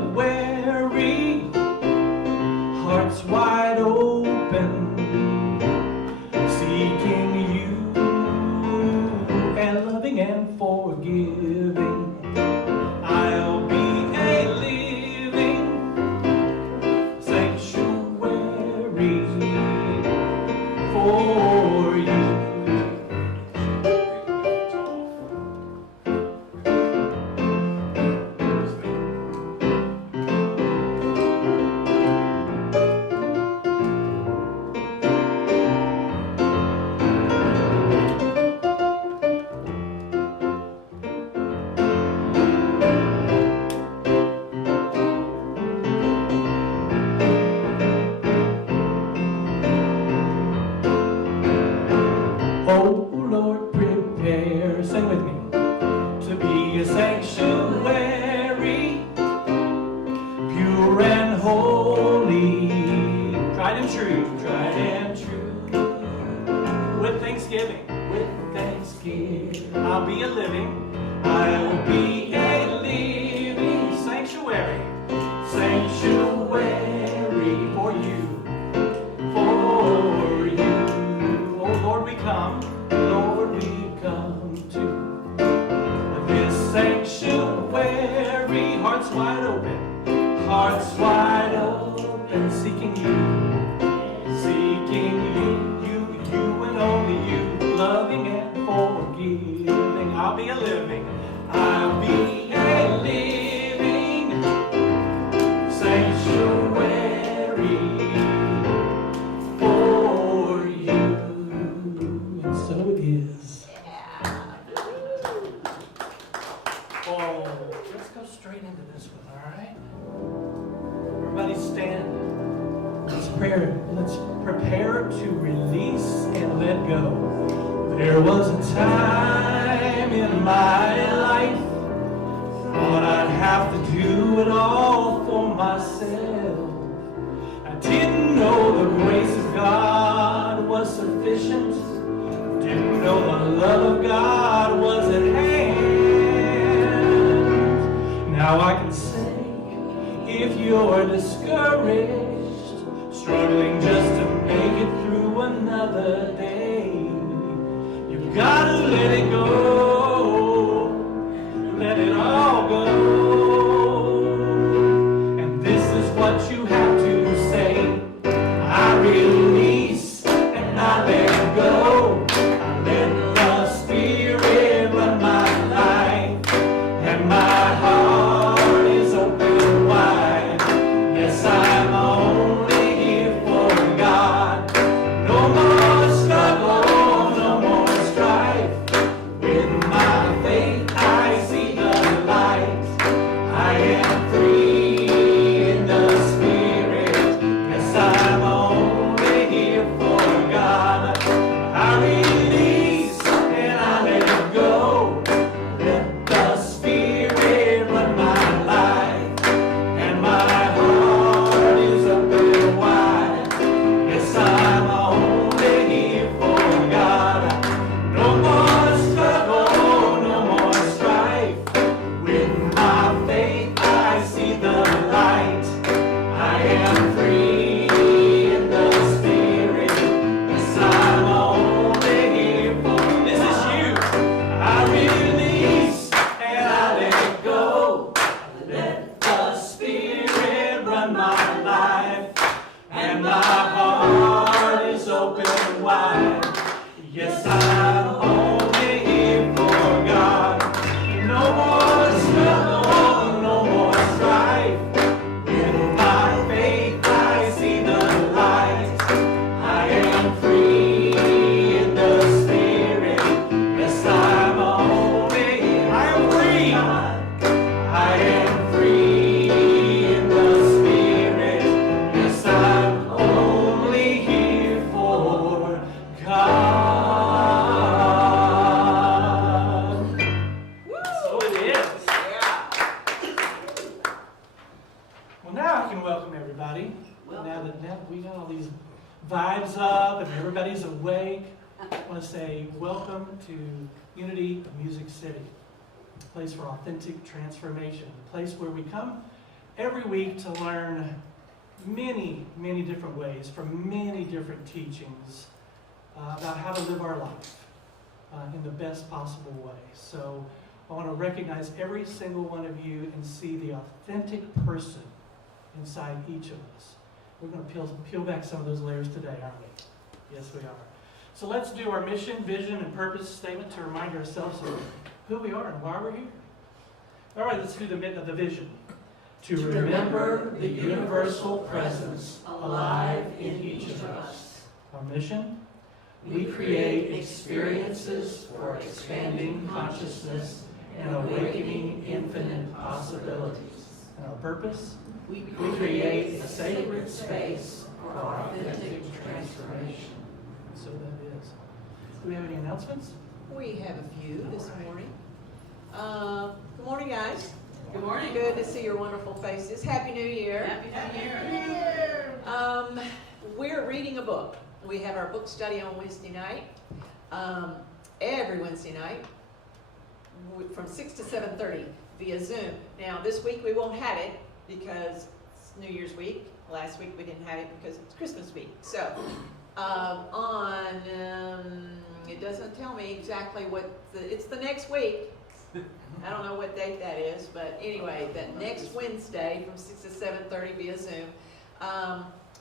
sanctuary, hearts wide open, seeking you and loving and forgiving. I'll be a living sanctuary for you. Oh Lord, prepare, sing with me, to be a sanctuary, pure and holy, tried and true, with thanksgiving, I'll be a living sanctuary for you. Lord, we come to this sanctuary, hearts wide open, seeking you and only you, loving and forgiving. I'll be a living sanctuary for you. And so it is. Oh, let's go straight into this one, all right? Everybody stand. Let's prepare to release and let go. There was a time in my life thought I'd have to do it all for myself. I didn't know the grace of God was sufficient. Didn't know the love of God was at hand. Now I can say, if you're discouraged, struggling just to make it through another day, you've got to let it go, let it all go. And this is what you have to say: I release and I let go. I let the Spirit run my life, and my heart is open wide. Yes, I'm only here for God. No more struggle, no more strife. With my faith I see the light. I am free in the Spirit. Yes, I'm only here for God. I release and I let go. Let the Spirit run my life, and my heart is open wide. Yes, I'm only here for God. No more struggle, no more strife. With my faith I see the light. I am free in the Spirit. Yes, I'm only here for. This is you. I release and I let go. Let the Spirit run my life, and my heart is open wide. Yes, I'm only here for God. No more struggle, no more strife. In my faith I see the light. I am free in the Spirit. Yes, I'm only. I am free. I am free in the Spirit. Yes, I'm only here for God. So it is. Well, now I can welcome everybody. Now that we got all these vibes up and everybody's awake, I want to say welcome to Unity of Music City, a place for authentic transformation, a place where we come every week to learn many, many different ways from many different teachings about how to live our life in the best possible way. So I want to recognize every single one of you and see the authentic person inside each of us. We're going to peel back some of those layers today, aren't we? Yes, we are. So let's do our mission, vision, and purpose statement to remind ourselves of who we are and why we're here. All right, let's do the vision. To remember the universal presence alive in each of us. Our mission? We create experiences for expanding consciousness and awakening infinite possibilities. And our purpose? We create a sacred space for authentic transformation. So that is. Do we have any announcements? We have a few this morning. Good morning, guys. Good morning. Good to see your wonderful faces. Happy New Year. Happy New Year. We're reading a book. We have our book study on Wednesday night. Every Wednesday night from 6 to 7:30 via Zoom. Now, this week we won't have it because it's New Year's week. Last week we didn't have it because it's Christmas week. So, it doesn't tell me exactly it's the next week. I don't know what date that is, but anyway, that next Wednesday from 6 to 7:30 via Zoom.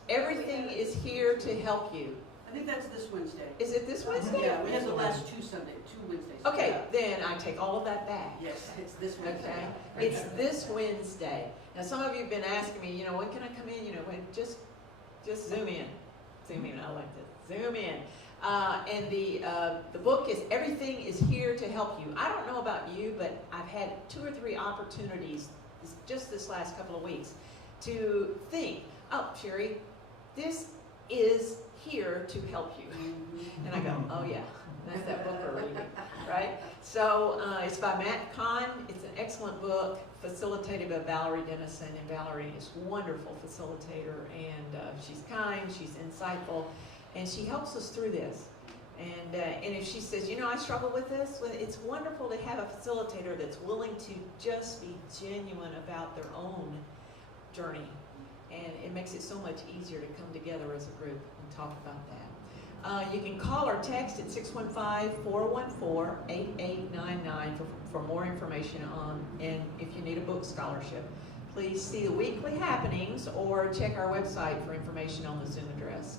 Everything is here to help you. I think that's this Wednesday. Is it this Wednesday? Yeah, we have the last two Wednesdays. Okay, then I take all of that back. Yes, it's this Wednesday. Okay, it's this Wednesday. Now, some of you have been asking me, when can I come in? When just zoom in. Zoom in. I like to zoom in. And the book is Everything is Here to Help You. I don't know about you, but I've had 2 or 3 opportunities just this last couple of weeks to think, oh, Sherry, this is here to help you. And I go, oh yeah, that's that book already, right? So it's by Matt Kahn. It's an excellent book, facilitated by Valerie Dennison. And Valerie is a wonderful facilitator, and she's kind, she's insightful, and she helps us through this. And if she says, I struggle with this, well, it's wonderful to have a facilitator that's willing to just be genuine about their own journey. And it makes it so much easier to come together as a group and talk about that. You can call or text at 615-414-8899 for more information on, and if you need a book scholarship. Please see the weekly happenings or check our website for information on the Zoom address.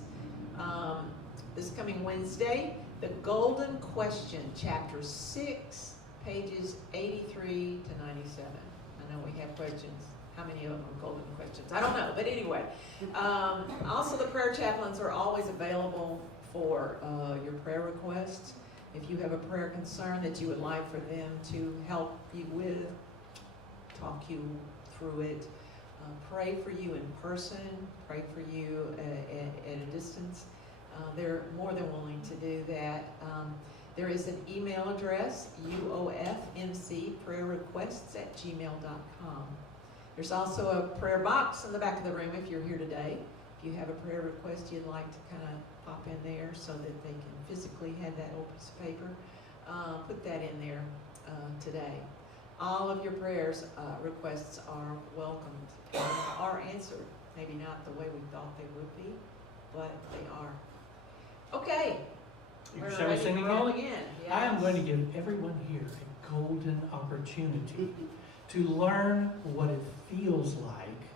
This coming Wednesday, the Golden Question, Chapter 6, pages 83 to 97. I know we have questions. How many of them are golden questions? I don't know, but anyway. Also, the prayer chaplains are always available for your prayer requests. If you have a prayer concern that you would like for them to help you with, talk you through it, pray for you in person, pray for you at a distance, they're more than willing to do that. There is an email address, uofmcprayerrequests@gmail.com. There's also a prayer box in the back of the room if you're here today. If you have a prayer request you'd like to kind of pop in there so that they can physically have that old piece of paper, put that in there today. All of your prayers requests are welcomed and are answered. Maybe not the way we thought they would be, but they are. Okay. Shall we sing again? Rolling in. Yes. I am going to give everyone here a golden opportunity to learn what it feels like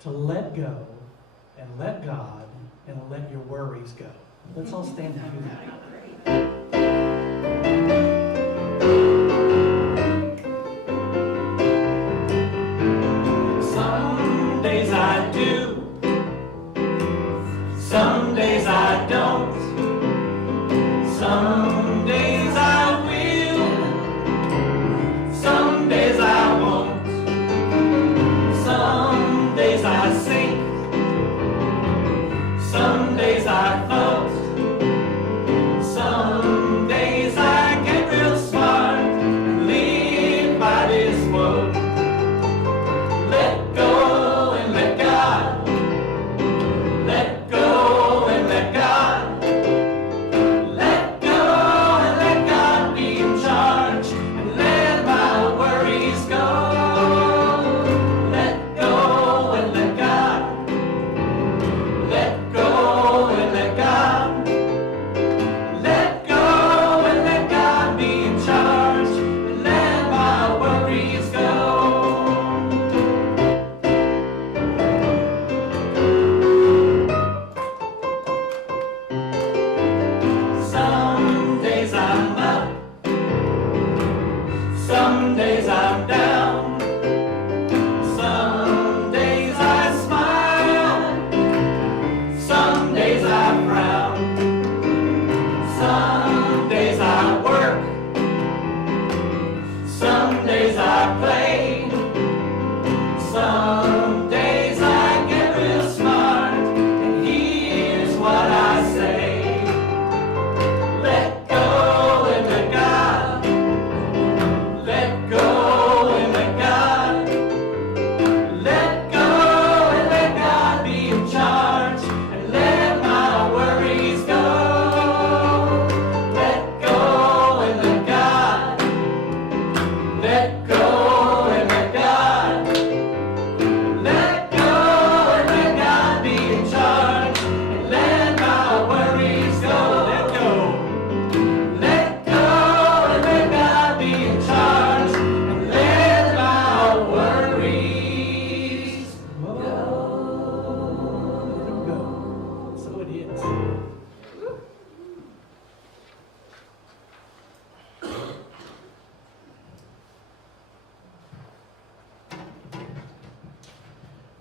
to let go and let God and let your worries go. Let's all stand and do that. Some days I do, some days I don't, some days I will, some days I won't, some days I sink, some days I float, some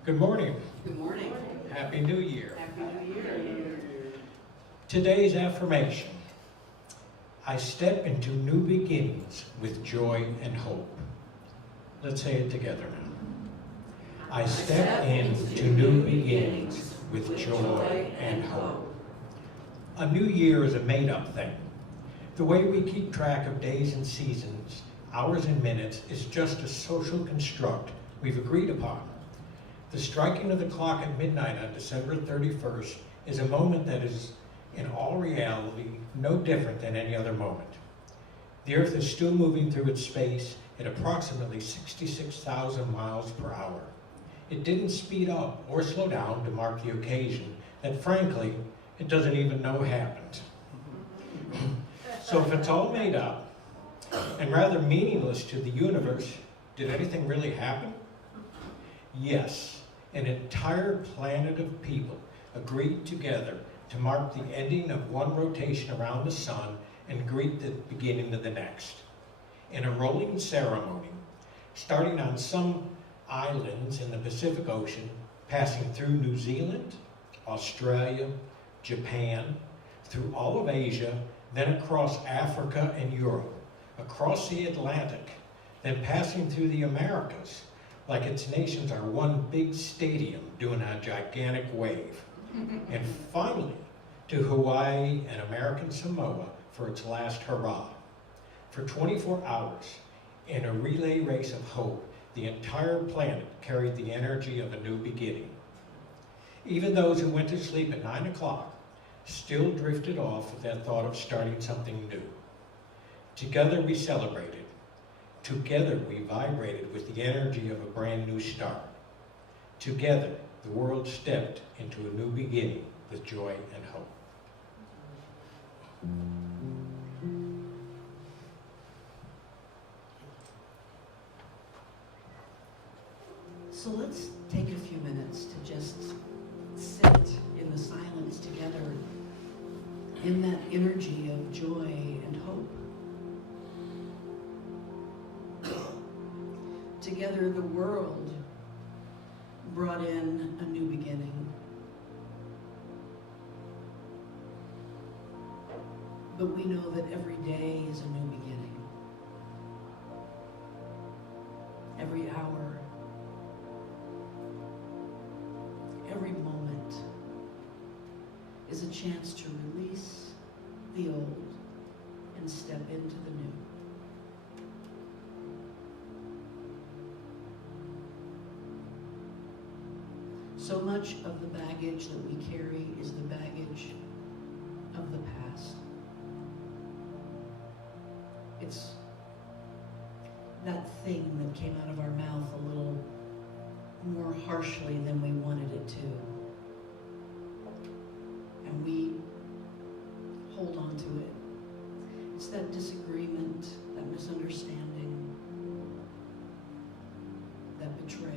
Good morning. Good morning. Happy New Year. Happy New Year. Today's affirmation. I step into new beginnings with joy and hope. Let's say it together now. I step into new beginnings with joy and hope. A new year is a made-up thing. The way we keep track of days and seasons, hours and minutes, is just a social construct we've agreed upon. The striking of the clock at midnight on December 31st is a moment that is, in all reality, no different than any other moment. The Earth is still moving through its space at approximately 66,000 miles per hour. It didn't speed up or slow down to mark the occasion that, frankly, it doesn't even know happened. So if it's all made up and rather meaningless to the universe, did anything really happen? Yes, an entire planet of people agreed together to mark the ending of one rotation around the sun and greet the beginning of the next. In a rolling ceremony, starting on some islands in the Pacific Ocean, passing through New Zealand, Australia, Japan, through all of Asia, then across Africa and Europe, across the Atlantic, then passing through the Americas, like its nations are one big stadium doing a gigantic wave. And finally, to Hawaii and American Samoa for its last hurrah. For 24 hours, in a relay race of hope, the entire planet carried the energy of a new beginning. Even those who went to sleep at 9 o'clock still drifted off with that thought of starting something new. Together we celebrated. Together we vibrated with the energy of a brand new start. Together, the world stepped into a new beginning with joy and hope. So let's take a few minutes to just sit in the silence together in that energy of joy and hope. Together, the world brought in a new beginning. But we know that every day is a new beginning. Every hour, every moment is a chance to release the old and step into the new. So much of the baggage that we carry is the baggage of the past. It's that thing that came out of our mouth a little more harshly than we wanted it to. And we hold on to it. It's that disagreement, that misunderstanding, that betrayal.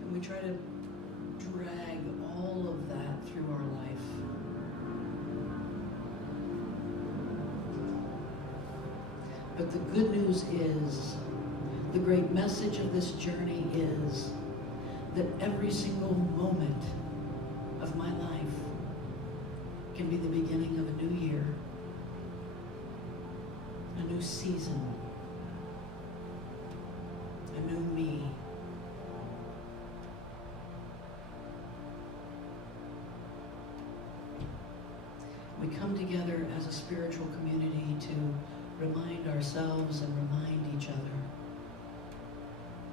And we try to drag all of that through our life. But the good news is, the great message of this journey is that every single moment of my life can be the beginning of a new year, a new season, a new me. We come together as a spiritual community to remind ourselves and remind each other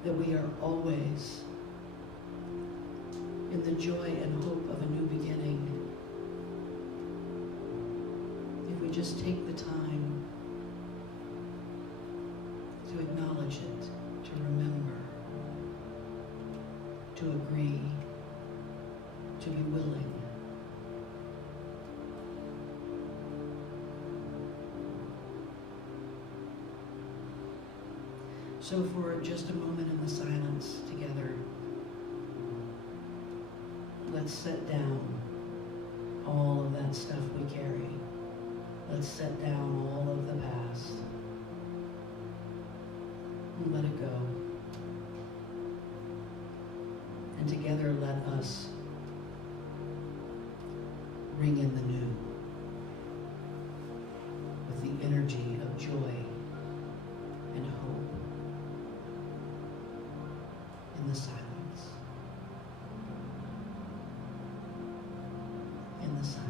that we are always in the joy and hope of a new beginning. If we just take the time to acknowledge it, to remember, to agree, to be willing. So for just a moment in the silence together, let's set down all of that stuff we carry. Let's set down all of the past and let it go. And together let us bring in the new with the energy of joy and hope in the silence. In the silence.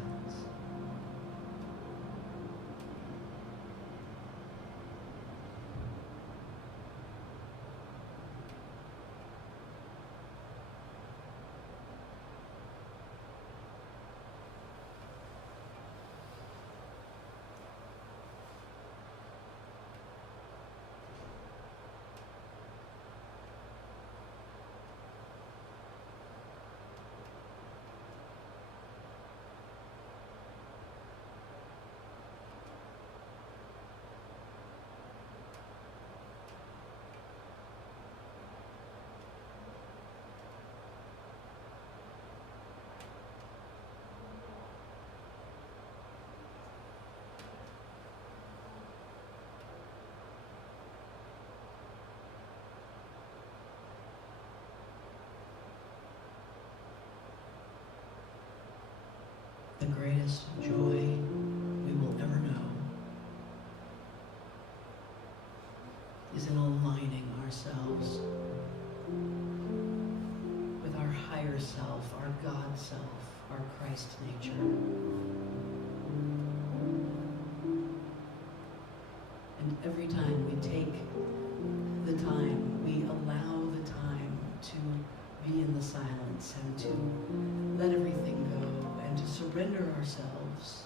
The greatest joy we will ever know is in aligning ourselves with our higher self, our God self, our Christ nature. And every time we take the time, we allow the time to be in the silence and to let everything go and to surrender ourselves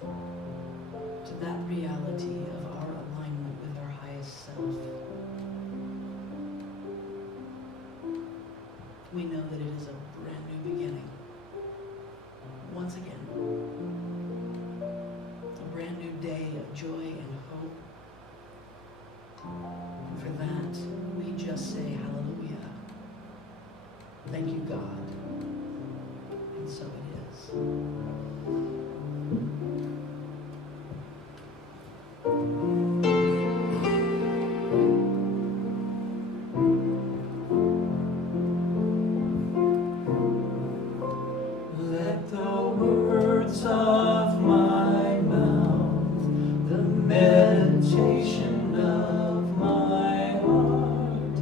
to that reality of our alignment with our highest self. We know that it is a brand new beginning. Once again, a brand new day of joy and hope. And for that, we just say hallelujah. Thank you, God. And so it is. Let the words of my mouth, the meditation of my heart,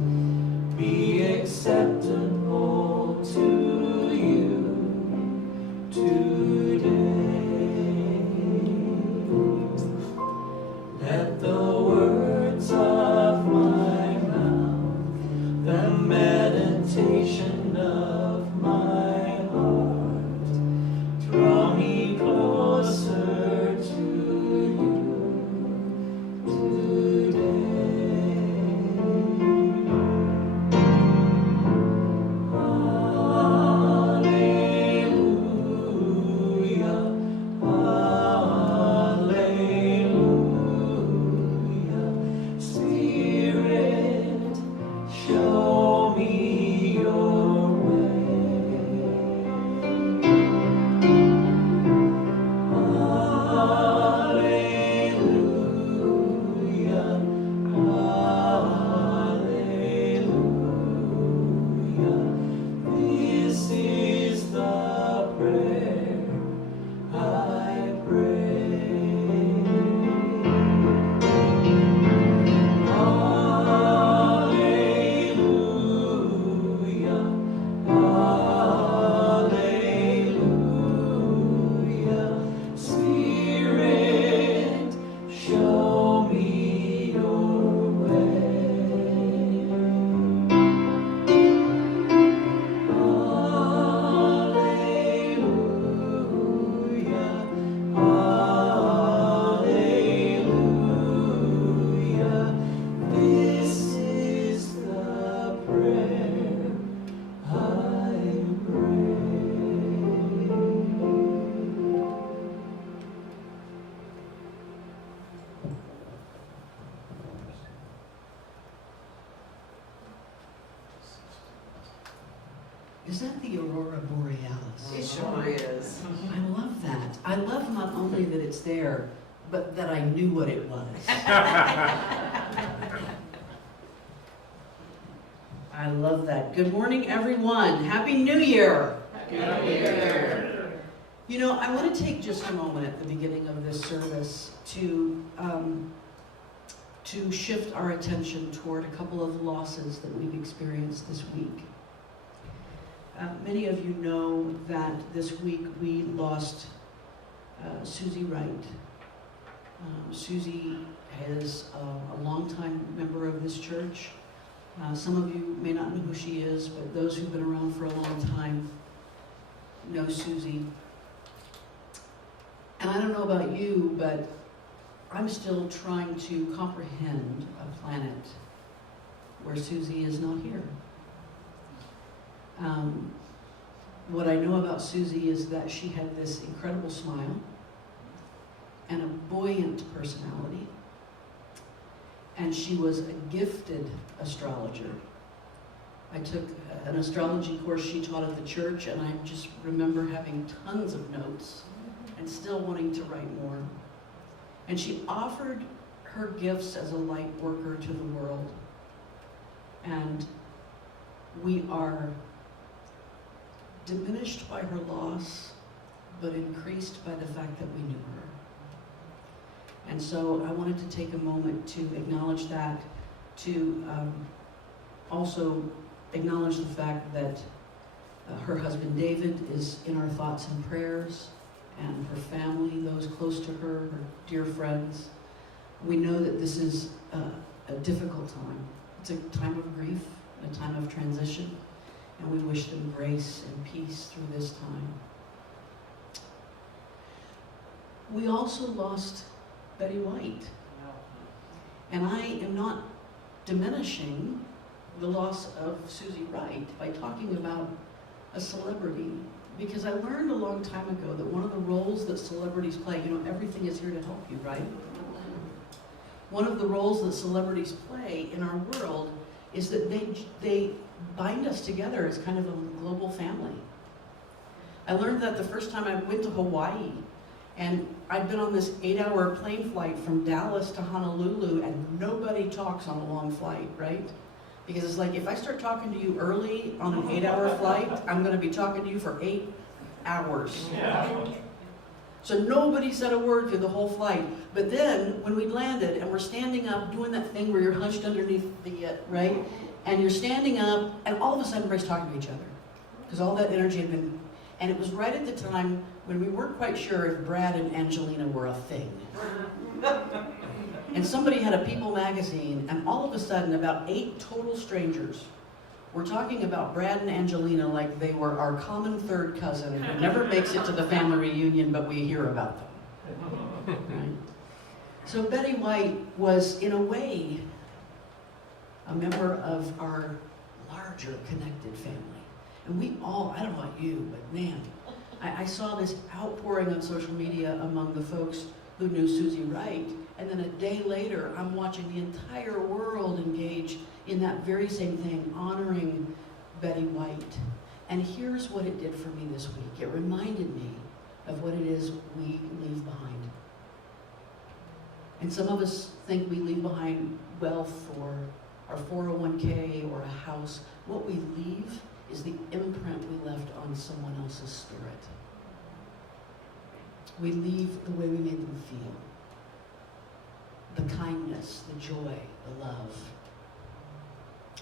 be acceptable to you today. Let the words of my mouth, the meditation of my heart, draw me closer to you today. Hallelujah, hallelujah. Spirit, show me your way. Hallelujah, hallelujah. This is the prayer I pray. Hallelujah, hallelujah. Spirit, show me your way. Hallelujah, hallelujah. This is the prayer I pray. Is that the Aurora Borealis? It sure is. I love that. I love not only that it's there, but that I knew what it was. I I love that. Good morning, everyone. Happy New Year. Happy New Year. You know, I want to take just a moment at the beginning of this service to shift our attention toward a couple of losses that we've experienced this week. Many of you know that this week we lost Susie Wright. Susie is a longtime member of this church. Some of you may not know who she is, but those who've been around for a long time know Susie. And I don't know about you, but I'm still trying to comprehend a planet where Susie is not here. What I know about Susie is that she had this incredible smile and a buoyant personality. And she was a gifted astrologer. I took an astrology course she taught at the church, and I just remember having tons of notes and still wanting to write more. And she offered her gifts as a light worker to the world. And we are diminished by her loss, but increased by the fact that we knew her. And so I wanted to take a moment to acknowledge that, to also acknowledge the fact that her husband David is in our thoughts and prayers, and her family, those close to her dear friends. We know that this is a difficult time. It's a time of grief, a time of transition, and we wish them grace and peace through this time. We also lost Betty White. And I am not diminishing the loss of Susie Wright by talking about a celebrity, because I learned a long time ago that one of the roles that celebrities play, you know, everything is here to help you, right? One of the roles that celebrities play in our world is that they bind us together as kind of a global family. I learned that the first time I went to Hawaii, and I'd been on this 8-hour plane flight from Dallas to Honolulu, and nobody talks on a long flight, right? Because it's like, if I start talking to you early on an 8-hour flight, I'm going to be talking to you for 8 hours. Yeah. So nobody said a word through the whole flight. But then, when we landed, and we're standing up, doing that thing where you're hunched underneath the, right? And you're standing up, and all of a sudden everybody's talking to each other. Because all that energy had been... And it was right at the time when we weren't quite sure if Brad and Angelina were a thing. And somebody had a People magazine, and all of a sudden, about 8 total strangers were talking about Brad and Angelina like they were our common third cousin who never makes it to the family reunion, but we hear about them. Right? So Betty White was, in a way, a member of our larger connected family. And we all, I don't know about you, but man, I saw this outpouring on social media among the folks who knew Susie Wright, and then a day later, I'm watching the entire world engage in that very same thing, honoring Betty White. And here's what it did for me this week. It reminded me of what it is we leave behind. And some of us think we leave behind wealth or our 401k or a house. What we leave is the imprint we left on someone else's spirit. We leave the way we made them feel. The kindness, the joy, the love.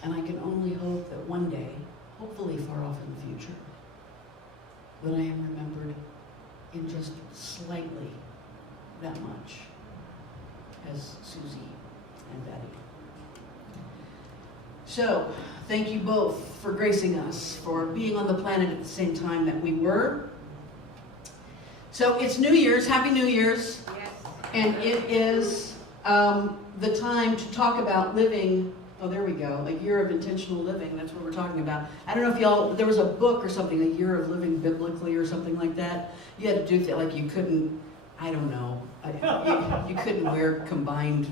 And I can only hope that one day, hopefully far off in the future, that I am remembered in just slightly that much as Susie and Betty. So, thank you both for gracing us, for being on the planet at the same time that we were. So it's New Year's, Happy New Year's. Yes. And it is the time to talk about living, oh there we go, a year of intentional living, that's what we're talking about. I don't know if y'all, there was a book or something, A Year of Living Biblically or something like that. You had to do that, like you couldn't, I don't know, you couldn't wear combined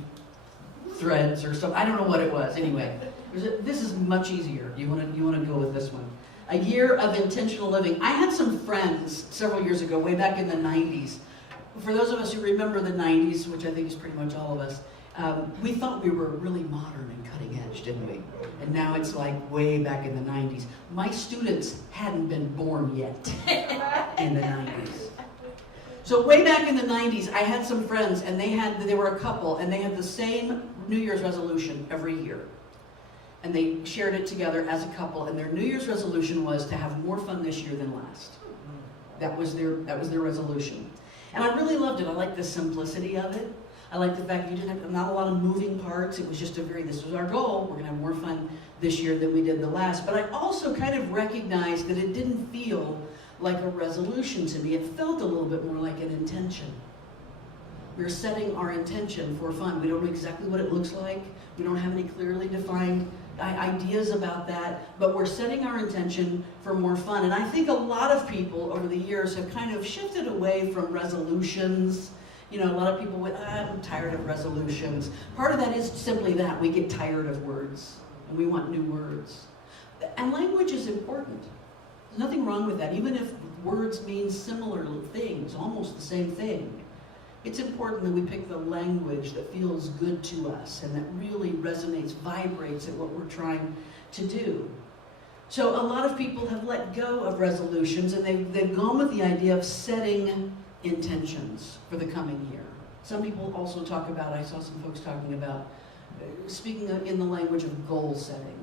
threads or something, I don't know what it was, anyway. This is much easier. You want to go with this one. A year of intentional living. I had some friends several years ago, way back in the 90s. For those of us who remember the 90s, which I think is pretty much all of us, We thought we were really modern and cutting edge, didn't we? And now it's like way back in the 90s. My students hadn't been born yet in the 90s. So way back in the 90s, I had some friends, and they were a couple, and they had the same New Year's resolution every year. And they shared it together as a couple, and their New Year's resolution was to have more fun this year than last. That was their resolution. And I really loved it. I liked the simplicity of it. I liked the fact that you didn't have not a lot of moving parts. It was just this was our goal. We're going to have more fun this year than we did the last. But I also kind of recognized that it didn't feel like a resolution to me. It felt a little bit more like an intention. We're setting our intention for fun. We don't know exactly what it looks like. We don't have any clearly defined ideas about that, but we're setting our intention for more fun. And I think a lot of people over the years have kind of shifted away from resolutions. You know, a lot of people went, I'm tired of resolutions. Part of that is simply that. We get tired of words, and we want new words. And language is important. There's nothing wrong with that, even if words mean similar things, almost the same thing. It's important that we pick the language that feels good to us and that really resonates, vibrates at what we're trying to do. So a lot of people have let go of resolutions, and they've gone with the idea of setting intentions for the coming year. Some people also talk about, I saw some folks talking about, speaking in the language of goal setting.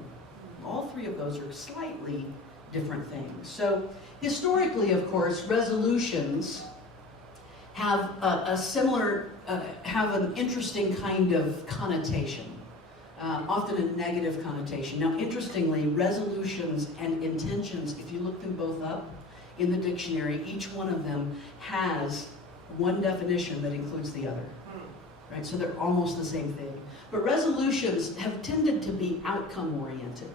All three of those are slightly different things. So historically, of course, resolutions have have an interesting kind of connotation, often a negative connotation. Now, interestingly, resolutions and intentions, if you look them both up in the dictionary, each one of them has one definition that includes the other, right? So they're almost the same thing. But resolutions have tended to be outcome-oriented.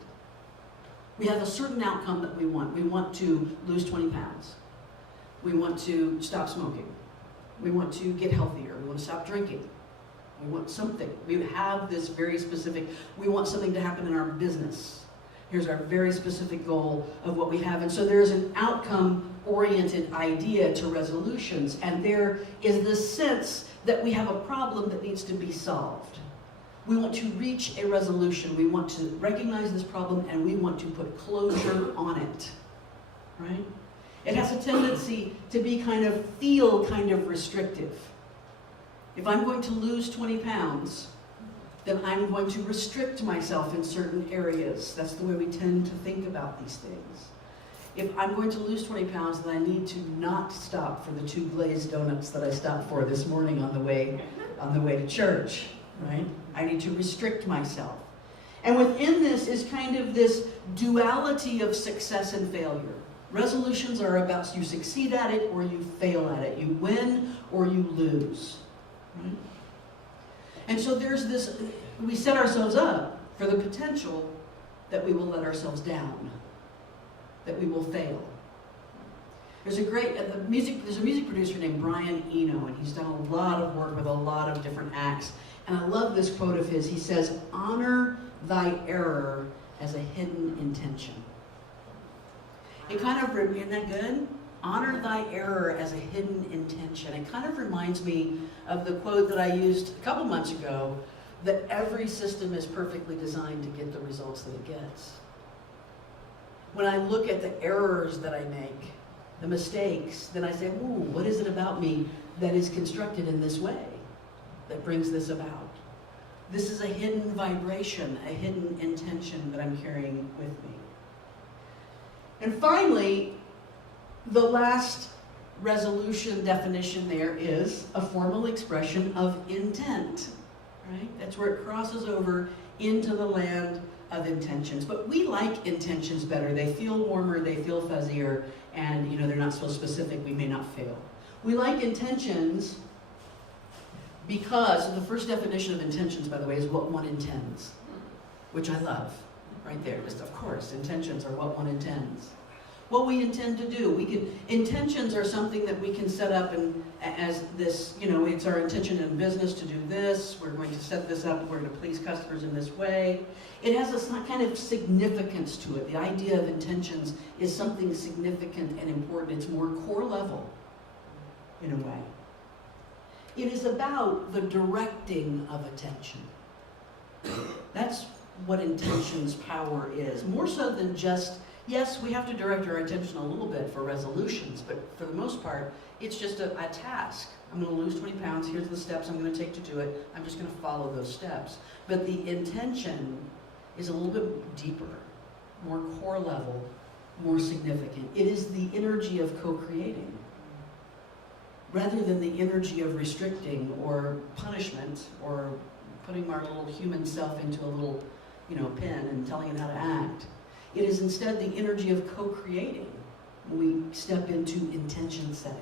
We have a certain outcome that we want. We want to lose 20 pounds. We want to stop smoking. We want to get healthier. We want to stop drinking. We want something. We have this very specific, we want something to happen in our business. Here's our very specific goal of what we have. And so there's an outcome-oriented idea to resolutions. And there is this sense that we have a problem that needs to be solved. We want to reach a resolution. We want to recognize this problem, and we want to put closure on it, right? It has a tendency to be kind of restrictive. If I'm going to lose 20 pounds, then I'm going to restrict myself in certain areas. That's the way we tend to think about these things. If I'm going to lose 20 pounds, then I need to not stop for the 2 glazed donuts that I stopped for this morning on the way to church, right? I need to restrict myself. And within this is kind of this duality of success and failure. Resolutions are about you succeed at it or you fail at it. You win or you lose. Right? And so there's this, we set ourselves up for the potential that we will let ourselves down, that we will fail. There's a music producer named Brian Eno, and he's done a lot of work with a lot of different acts. And I love this quote of his. He says, "Honor thy error as a hidden intention." It kind of, isn't that good? Honor thy error as a hidden intention. It kind of reminds me of the quote that I used a couple months ago, that every system is perfectly designed to get the results that it gets. When I look at the errors that I make, the mistakes, then I say, ooh, what is it about me that is constructed in this way that brings this about? This is a hidden vibration, a hidden intention that I'm carrying with me. And finally, the last resolution definition there is a formal expression of intent, right? That's where it crosses over into the land of intentions. But we like intentions better. They feel warmer, they feel fuzzier, and they're not so specific, we may not fail. We like intentions because the first definition of intentions, by the way, is what one intends, which I love. Right there, just of course, intentions are what one intends. What we intend to do. Intentions are something that we can set up and as this, it's our intention in business to do this, we're going to set this up, we're going to please customers in this way. It has a kind of significance to it. The idea of intentions is something significant and important. It's more core level, in a way. It is about the directing of attention. That's what intention's power is. More so than just, yes, we have to direct our attention a little bit for resolutions, but for the most part, it's just a task. I'm going to lose 20 pounds. Here's the steps I'm going to take to do it. I'm just going to follow those steps. But the intention is a little bit deeper, more core level, more significant. It is the energy of co-creating, rather than the energy of restricting or punishment or putting our little human self into a little, pen and telling it how to act. It is instead the energy of co-creating when we step into intention setting.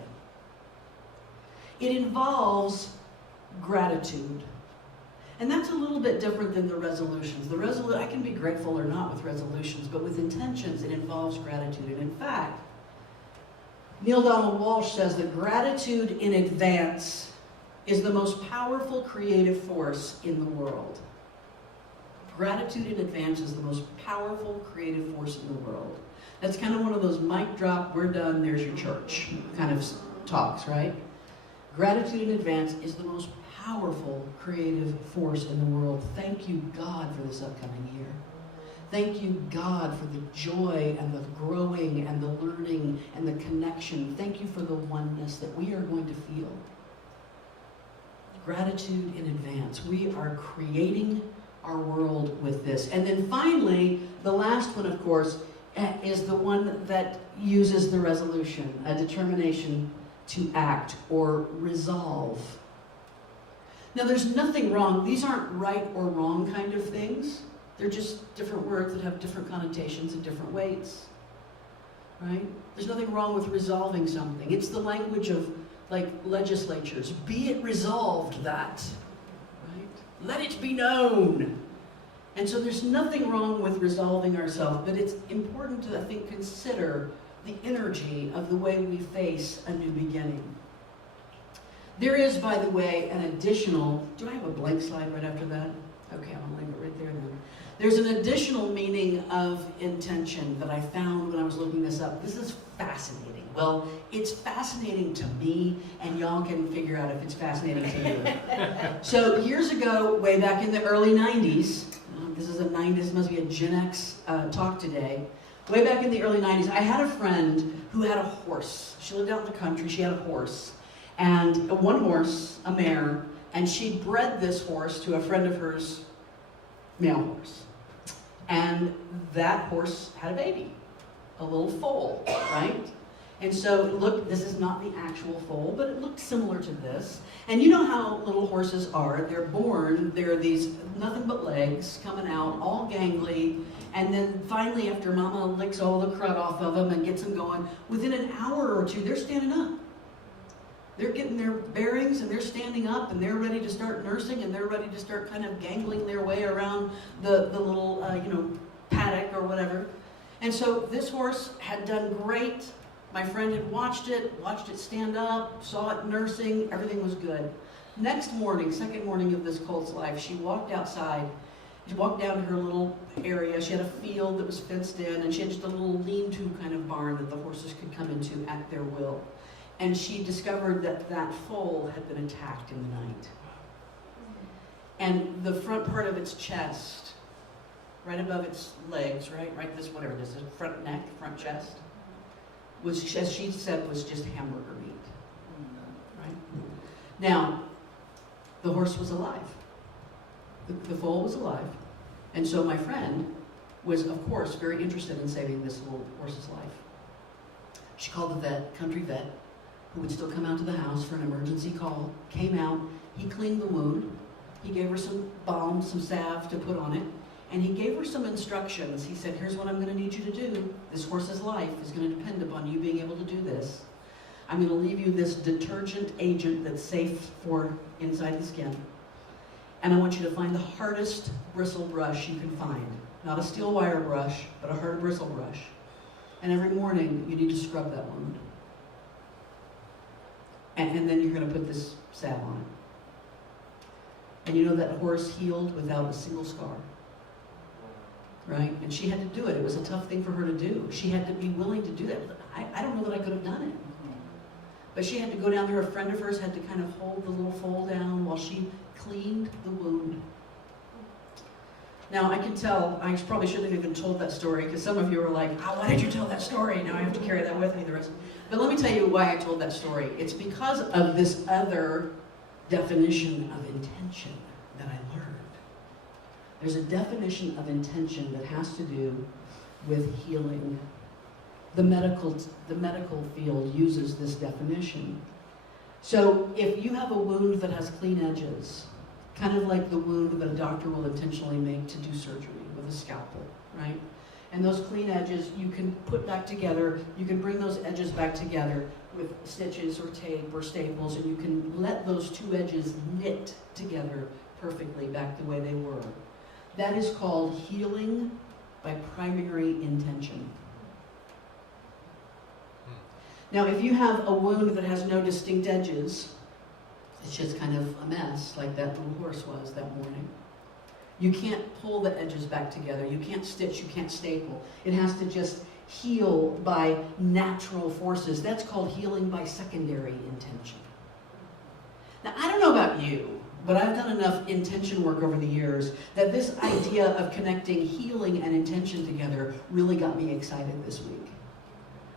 It involves gratitude. And that's a little bit different than the resolutions. I can be grateful or not with resolutions, but with intentions, it involves gratitude. And in fact, Neil Donald Walsh says that gratitude in advance is the most powerful creative force in the world. Gratitude in advance is the most powerful creative force in the world. That's kind of one of those mic drop, we're done, there's your church kind of talks, right? Gratitude in advance is the most powerful creative force in the world. Thank you, God, for this upcoming year. Thank you, God, for the joy and the growing and the learning and the connection. Thank you for the oneness that we are going to feel. Gratitude in advance. We are creating our world with this. And then finally, the last one, of course, is the one that uses the resolution, a determination to act or resolve. Now, there's nothing wrong. These aren't right or wrong kind of things. They're just different words that have different connotations and different weights, right? There's nothing wrong with resolving something. It's the language of, like, legislatures. Be it resolved that, right? Let it be known. And so there's nothing wrong with resolving ourselves, but it's important to, I think, consider the energy of the way we face a new beginning. There is, by the way, an additional, do I have a blank slide right after that? Okay, I'm gonna leave it right there then. There's an additional meaning of intention that I found when I was looking this up. This is fascinating. Well, it's fascinating to me, and y'all can figure out if it's fascinating to you. So years ago, way back in the early 90s, this must be a Gen X talk today. Way back in the early 90s, I had a friend who had a horse. She lived out in the country, she had a horse. And one horse, a mare, and she bred this horse to a friend of hers, male horse. And that horse had a baby, a little foal, right? And so, look, this is not the actual foal, but it looked similar to this. And you know how little horses are. They're born, they're these nothing but legs coming out, all gangly. And then finally, after mama licks all the crud off of them and gets them going, within an hour or two, they're standing up. They're getting their bearings and they're standing up and they're ready to start nursing and they're ready to start kind of gangling their way around the little, paddock or whatever. And so this horse had done great. My friend had watched it stand up, saw it nursing, everything was good. Next morning, second morning of this colt's life, she walked outside. She walked down to her little area. She had a field that was fenced in, and she had just a little lean-to kind of barn that the horses could come into at their will. And she discovered that that foal had been attacked in the night. And the front part of its chest, right above its legs, right this, whatever this is, front neck, front chest, was, as she said, was just hamburger meat, right? Now, the horse was alive. The foal was alive. And so my friend was, of course, very interested in saving this little horse's life. She called the vet, country vet, who would still come out to the house for an emergency call, came out, he cleaned the wound, he gave her some balm, some salve to put on it, and he gave her some instructions. He said, here's what I'm going to need you to do. This horse's life is going to depend upon you being able to do this. I'm going to leave you this detergent agent that's safe for inside the skin. And I want you to find the hardest bristle brush you can find. Not a steel wire brush, but a hard bristle brush. And every morning, you need to scrub that wound. And then you're going to put this salve on it. And you know that horse healed without a single scar. Right? And she had to do it. It was a tough thing for her to do. She had to be willing to do that. I don't know that I could have done it. But she had to go down there, a friend of hers had to kind of hold the little fold down while she cleaned the wound. Now I can tell, I probably shouldn't have even told that story, because some of you are like, oh, why did you tell that story? Now I have to carry that with me the rest. But let me tell you why I told that story. It's because of this other definition of intention that I learned. There's a definition of intention that has to do with healing. The medical field uses this definition. So if you have a wound that has clean edges, kind of like the wound that a doctor will intentionally make to do surgery with a scalpel, right? And those clean edges you can put back together, you can bring those edges back together with stitches or tape or staples, and you can let those two edges knit together perfectly back the way they were. That is called healing by primary intention. Now, if you have a wound that has no distinct edges, it's just kind of a mess, like that little horse was that morning. You can't pull the edges back together. You can't stitch, you can't staple. It has to just heal by natural forces. That's called healing by secondary intention. Now, I don't know about you, but I've done enough intention work over the years that this idea of connecting healing and intention together really got me excited this week.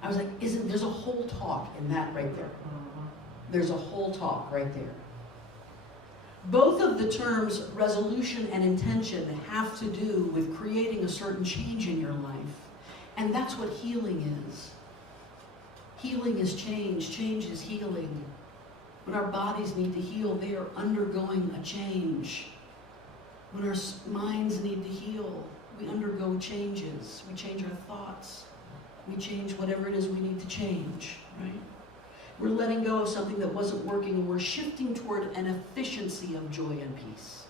I was like, there's a whole talk in that right there. There's a whole talk right there. Both of the terms resolution and intention have to do with creating a certain change in your life. And that's what healing is. Healing is change. Change is healing. When our bodies need to heal, they are undergoing a change. When our minds need to heal, we undergo changes. We change our thoughts. We change whatever it is we need to change, right? We're letting go of something that wasn't working, and we're shifting toward an efficiency of joy and peace.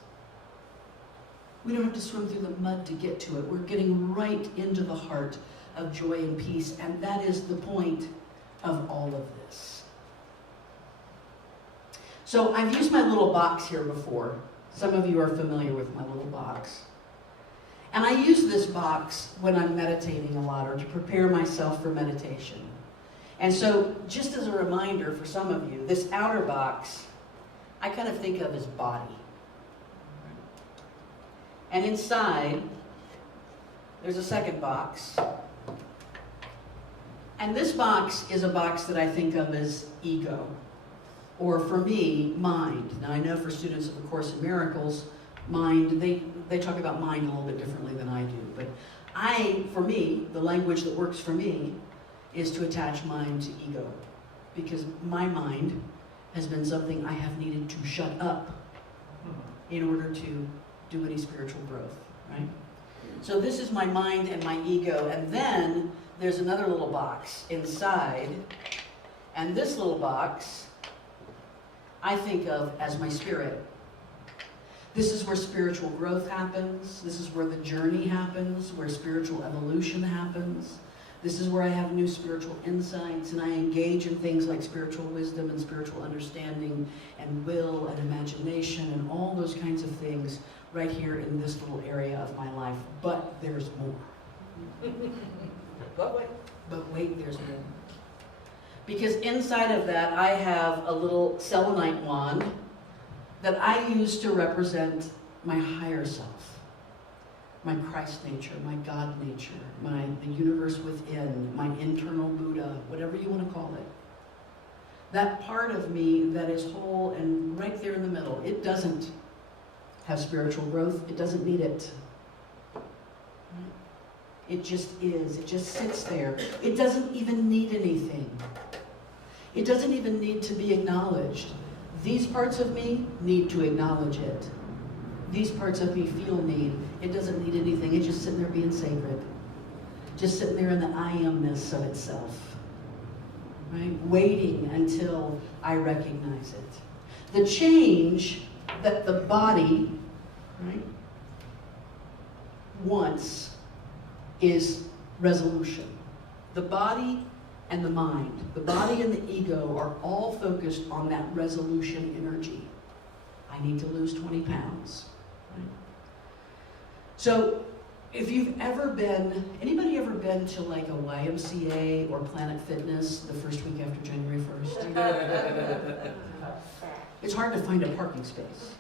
We don't have to swim through the mud to get to it. We're getting right into the heart of joy and peace, and that is the point of all of this. So I've used my little box here before. Some of you are familiar with my little box. And I use this box when I'm meditating a lot, or to prepare myself for meditation. And so, just as a reminder for some of you, this outer box, I kind of think of as body. And inside, there's a second box. And this box is a box that I think of as ego, or for me, mind. Now I know for students of the Course in Miracles, mind, they talk about mind a little bit differently than I do. But for me, the language that works for me is to attach mind to ego. Because my mind has been something I have needed to shut up in order to do any spiritual growth, right? So this is my mind and my ego, and then there's another little box inside, and this little box I think of as my spirit. This is where spiritual growth happens. This is where the journey happens, where spiritual evolution happens. This is where I have new spiritual insights, and I engage in things like spiritual wisdom and spiritual understanding and will and imagination and all those kinds of things right here in this little area of my life. But there's more. But wait, there's more. Because inside of that, I have a little selenite wand that I use to represent my higher self, my Christ nature, my God nature, the universe within, my internal Buddha, whatever you want to call it. That part of me that is whole and right there in the middle, it doesn't have spiritual growth. It doesn't need it. It just is. It just sits there. It doesn't even need anything. It doesn't even need to be acknowledged. These parts of me need to acknowledge it. These parts of me feel need. It doesn't need anything. It's just sitting there being sacred. Just sitting there in the I amness of itself. Right? Waiting until I recognize it. The change that the body, right, wants is resolution. The body and the mind, the body and the ego are all focused on that resolution energy. I need to lose 20 pounds. Right? So If you've ever been, anybody ever been to like a YMCA or Planet Fitness the first week after January 1st? It's hard to find a parking space.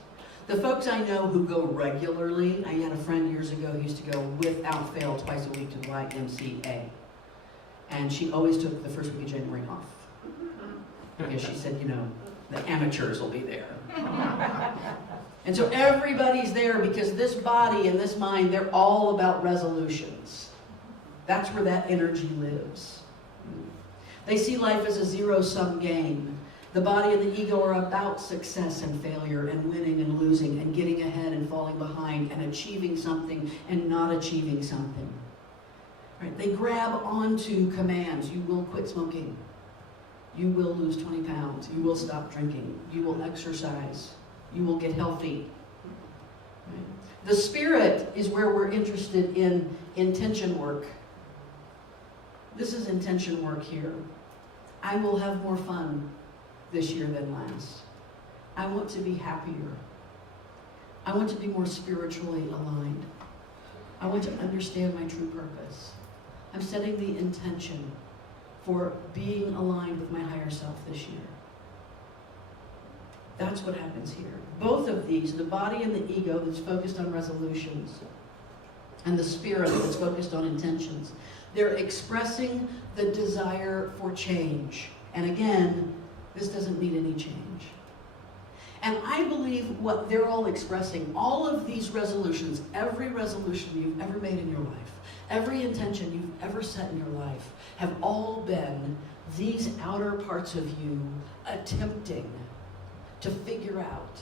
The folks I know who go regularly, I had a friend years ago who used to go without fail twice a week to the YMCA. And she always took the first week of January off. Because she said, you know, the amateurs will be there. And so everybody's there because this body and this mind, they're all about resolutions. That's where that energy lives. They see life as a zero-sum game. The body and the ego are about success and failure and winning and losing and getting ahead and falling behind and achieving something and not achieving something. Right? They grab onto commands. You will quit smoking. You will lose 20 pounds. You will stop drinking. You will exercise. You will get healthy. Right? The spirit is where we're interested in intention work. This is intention work here. I will have more fun this year than last. I want to be happier. I want to be more spiritually aligned. I want to understand my true purpose. I'm setting the intention for being aligned with my higher self this year. That's what happens here. Both of these, the body and the ego that's focused on resolutions, and the spirit that's focused on intentions, they're expressing the desire for change. And again, this doesn't need any change. And I believe what they're all expressing, all of these resolutions, every resolution you've ever made in your life, every intention you've ever set in your life, have all been these outer parts of you attempting to figure out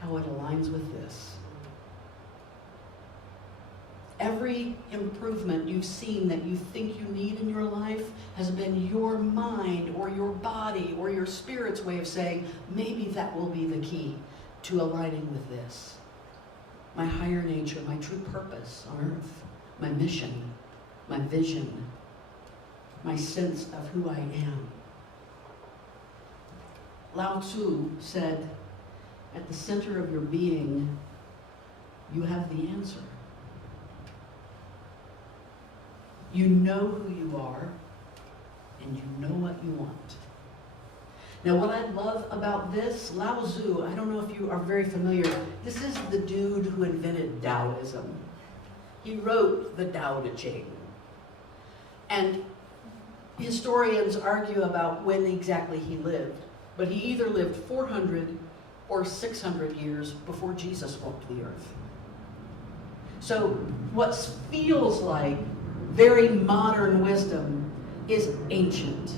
how it aligns with this. Every improvement you've seen that you think you need in your life has been your mind or your body or your spirit's way of saying, maybe that will be the key to aligning with this. My higher nature, my true purpose on earth, my mission, my vision, my sense of who I am. Lao Tzu said, at the center of your being, you have the answer. You know who you are, and you know what you want. Now, what I love about this, Lao Tzu, I don't know if you are very familiar, this is the dude who invented Taoism. He wrote the Tao Te Ching. And historians argue about when exactly he lived, but he either lived 400 or 600 years before Jesus walked the earth. So what feels like very modern wisdom is ancient.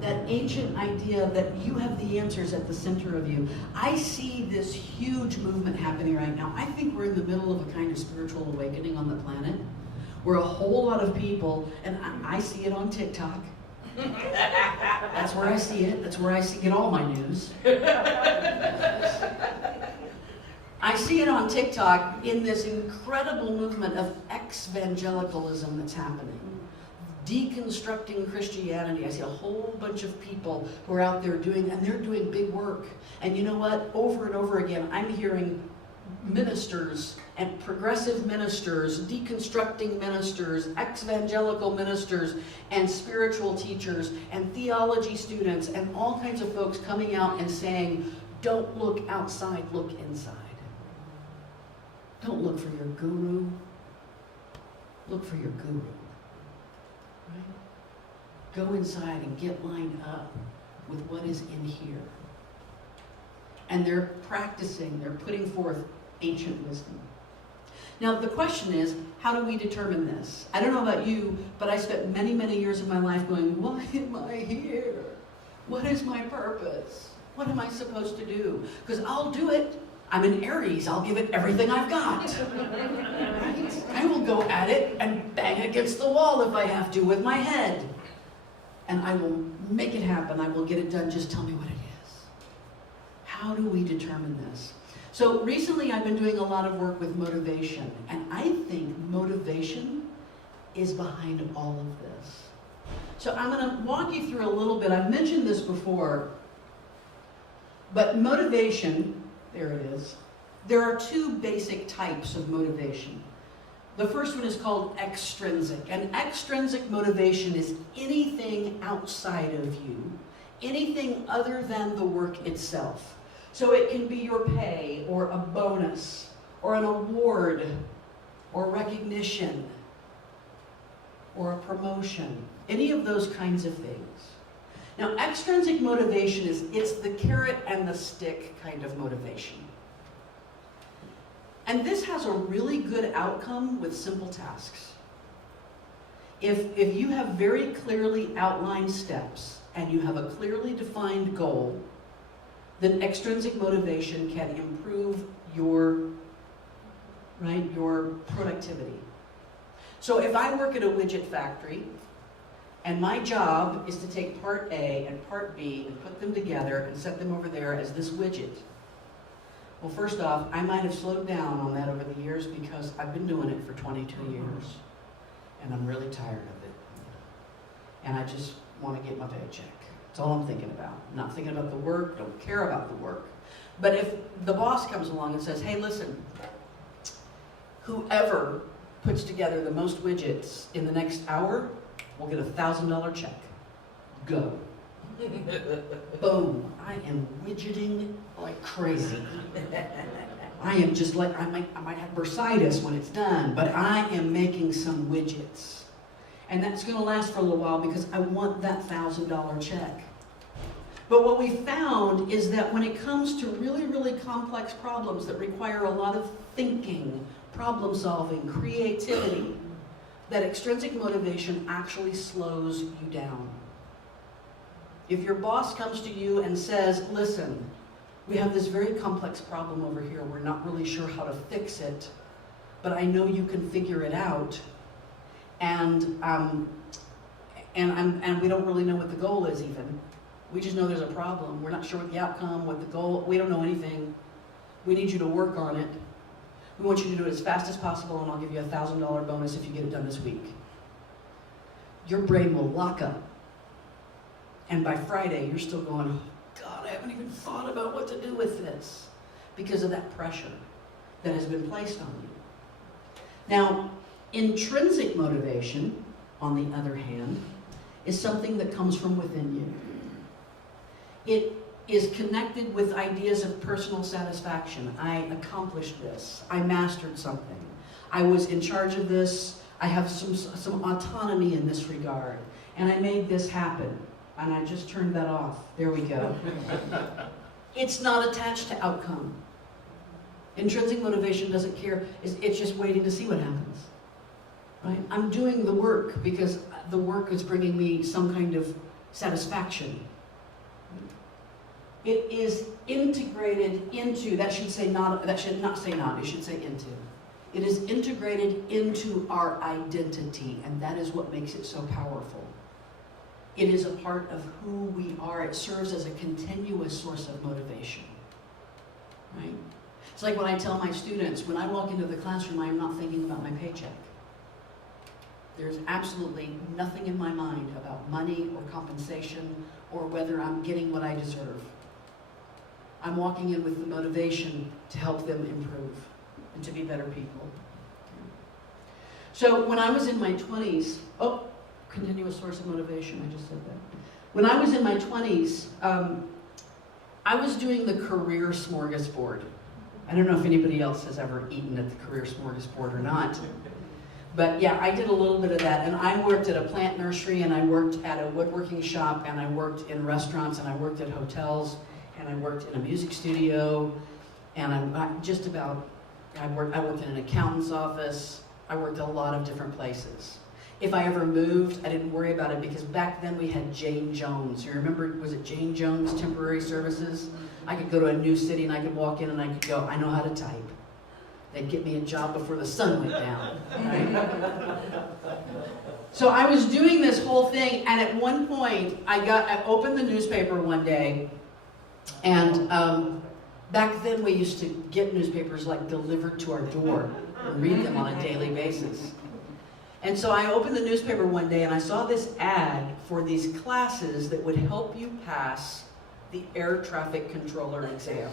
That ancient idea that you have the answers at the center of you. I see this huge movement happening right now. I think we're in the middle of a kind of spiritual awakening on the planet, where a whole lot of people, and I see it on TikTok. That's where I see it. That's where I get all my news. I see it on TikTok in this incredible movement of ex-evangelicalism that's happening. Deconstructing Christianity. I see a whole bunch of people who are out there doing, and they're doing big work. And you know what? Over and over again, I'm hearing ministers and progressive ministers, deconstructing ministers, ex-evangelical ministers, and spiritual teachers, and theology students, and all kinds of folks coming out and saying, don't look outside, look inside. Don't look for your guru. Look for your guru. Right? Go inside and get lined up with what is in here. And they're practicing, they're putting forth ancient wisdom. Now the question is, how do we determine this? I don't know about you, but I spent many, many years of my life going, why am I here? What is my purpose? What am I supposed to do? Because I'll do it. I'm an Aries, I'll give it everything I've got. Right? I will go at it and bang against the wall if I have to with my head. And I will make it happen, I will get it done, just tell me what it is. How do we determine this? So recently I've been doing a lot of work with motivation, and I think motivation is behind all of this. So I'm going to walk you through a little bit. I've mentioned this before, but motivation, there it is. There are two basic types of motivation. The first one is called extrinsic. And extrinsic motivation is anything outside of you, anything other than the work itself. So it can be your pay, or a bonus, or an award, or recognition, or a promotion, any of those kinds of things. Now, extrinsic motivation it's the carrot and the stick kind of motivation. And this has a really good outcome with simple tasks. If you have very clearly outlined steps and you have a clearly defined goal, then extrinsic motivation can improve your productivity. So if I work at a widget factory, and my job is to take part A and part B and put them together and set them over there as this widget. Well, first off, I might have slowed down on that over the years because I've been doing it for 22 years. And I'm really tired of it. And I just want to get my paycheck. That's all I'm thinking about. I'm not thinking about the work, don't care about the work. But if the boss comes along and says, hey, listen, whoever puts together the most widgets in the next hour will get a $1,000 check. Go. Boom. I am widgeting like crazy. I am just like, I might have bursitis when it's done, but I am making some widgets. And that's going to last for a little while because I want that $1,000 check. But what we found is that when it comes to really, really complex problems that require a lot of thinking, problem solving, creativity, that extrinsic motivation actually slows you down. If your boss comes to you and says, listen, we have this very complex problem over here, we're not really sure how to fix it, but I know you can figure it out, and we don't really know what the goal is even. We just know there's a problem. We're not sure what the outcome, what the goal, we don't know anything. We need you to work on it. We want you to do it as fast as possible, and I'll give you a $1,000 bonus if you get it done this week. Your brain will lock up. And by Friday, you're still going, oh, God, I haven't even thought about what to do with this, because of that pressure that has been placed on you. Now, intrinsic motivation, on the other hand, is something that comes from within you. It is connected with ideas of personal satisfaction. I accomplished this. I mastered something. I was in charge of this. I have some autonomy in this regard. And I made this happen. And I just turned that off. There we go. It's not attached to outcome. Intrinsic motivation doesn't care. It's just waiting to see what happens. Right? I'm doing the work because the work is bringing me some kind of satisfaction. It is integrated into, that should not say not, it should say into. It is integrated into our identity, and that is what makes it so powerful. It is a part of who we are. It serves as a continuous source of motivation. Right? It's like when I tell my students, when I walk into the classroom, I am not thinking about my paycheck. There's absolutely nothing in my mind about money or compensation or whether I'm getting what I deserve. I'm walking in with the motivation to help them improve and to be better people. So when I was in my 20s, continuous source of motivation, I just said that. When I was in my 20s, I was doing the career smorgasbord. I don't know if anybody else has ever eaten at the career smorgasbord or not. But yeah, I did a little bit of that, and I worked at a plant nursery, and I worked at a woodworking shop, and I worked in restaurants, and I worked at hotels, and I worked in a music studio, and I worked in an accountant's office. I worked a lot of different places. If I ever moved, I didn't worry about it because back then we had Jane Jones. You remember, was it Jane Jones Temporary Services? I could go to a new city and I could walk in and I could go, I know how to type. They'd get me a job before the sun went down, right? So I was doing this whole thing, and at one point, I opened the newspaper one day, and back then we used to get newspapers like delivered to our door and read them on a daily basis. And so I opened the newspaper one day and I saw this ad for these classes that would help you pass the air traffic controller exam.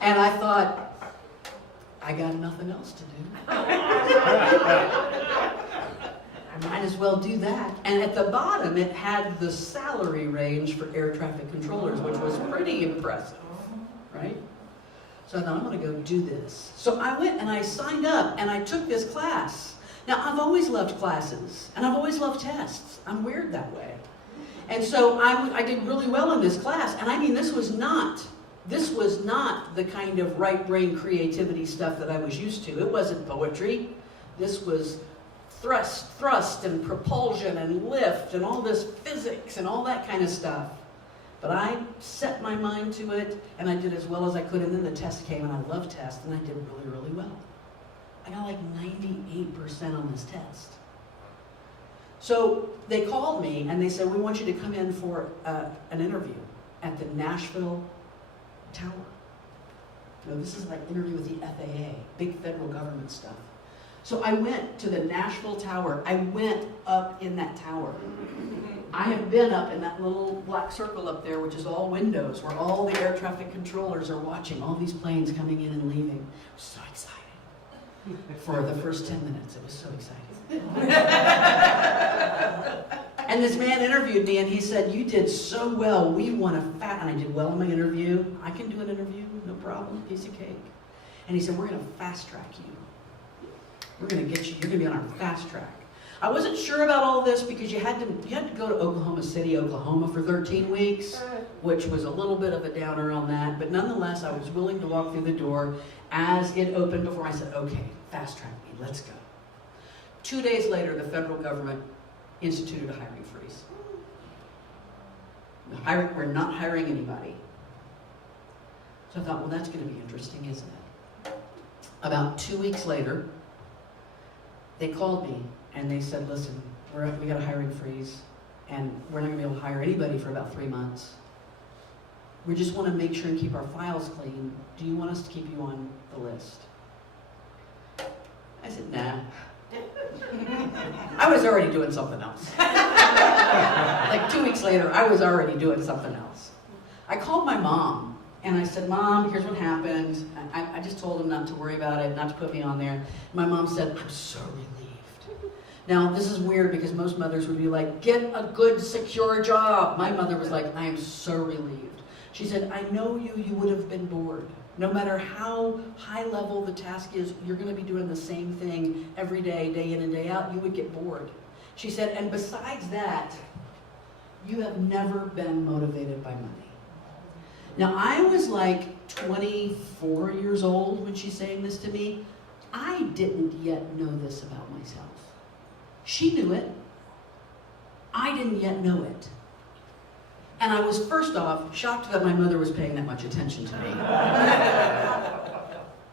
And I thought, I got nothing else to do. I might as well do that. And at the bottom, it had the salary range for air traffic controllers, which was pretty impressive, right? So I thought, I'm going to go do this. So I went and I signed up and I took this class. Now, I've always loved classes, and I've always loved tests. I'm weird that way. And so I did really well in this class, and I mean, this was not the kind of right brain creativity stuff that I was used to. It wasn't poetry. This was thrust and propulsion and lift and all this physics and all that kind of stuff. But I set my mind to it, and I did as well as I could, and then the test came, and I love tests, and I did really, really well. I got like 98% on this test. So they called me and they said, we want you to come in for an interview at the Nashville Tower. You know, this is like interview with the FAA, big federal government stuff. So I went to the Nashville Tower. I went up in that tower. I have been up in that little black circle up there, which is all windows, where all the air traffic controllers are watching all these planes coming in and leaving. I was so excited. For the first 10 minutes, it was so exciting. And this man interviewed me, and he said, you did so well, we want to and I did well in my interview. I can do an interview, no problem, piece of cake. And he said, we're going to fast track you. We're going to get you, you're going to be on our fast track. I wasn't sure about all this because you had to go to Oklahoma City, Oklahoma for 13 weeks, which was a little bit of a downer on that, but nonetheless, I was willing to walk through the door as it opened before I said, okay, fast track me, let's go. 2 days later, the federal government instituted a hiring freeze. We're not hiring anybody. So I thought, well, that's going to be interesting, isn't it? About 2 weeks later, they called me and they said, listen, we got a hiring freeze and we're not going to be able to hire anybody for about 3 months. We just want to make sure and keep our files clean. Do you want us to keep you on the list? I said, nah. I was already doing something else. Like 2 weeks later, I was already doing something else. I called my mom and I said, Mom, here's what happened. I just told him not to worry about it, not to put me on there. My mom said, I'm so relieved. Now, this is weird because most mothers would be like, get a good, secure job. My mother was like, I am so relieved. She said, I know you would have been bored. No matter how high level the task is, you're going to be doing the same thing every day, day in and day out. You would get bored. She said, and besides that, you have never been motivated by money. Now, I was like 24 years old when she's saying this to me. I didn't yet know this about myself. She knew it. I didn't yet know it. And I was, first off, shocked that my mother was paying that much attention to me.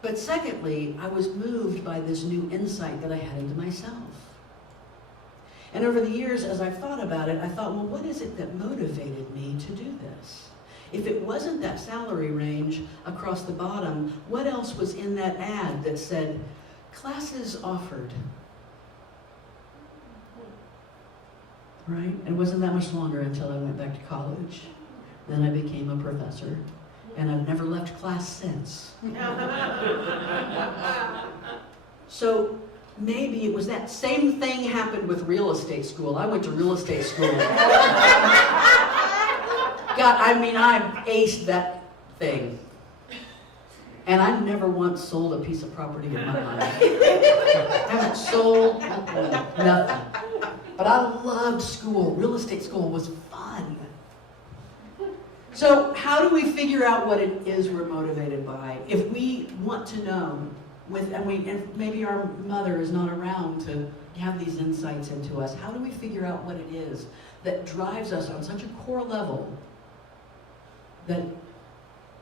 But secondly, I was moved by this new insight that I had into myself. And over the years, as I've thought about it, I thought, well, what is it that motivated me to do this? If it wasn't that salary range across the bottom, what else was in that ad that said, classes offered? Right? It wasn't that much longer until I went back to college. Then I became a professor, and I've never left class since. So maybe it was that same thing happened with real estate school. I went to real estate school. God, I mean, I aced that thing. And I never once sold a piece of property in my life. I haven't sold nothing. But I loved school. Real estate school was fun. So how do we figure out what it is we're motivated by? If we want to know, and maybe our mother is not around to have these insights into us, how do we figure out what it is that drives us on such a core level that,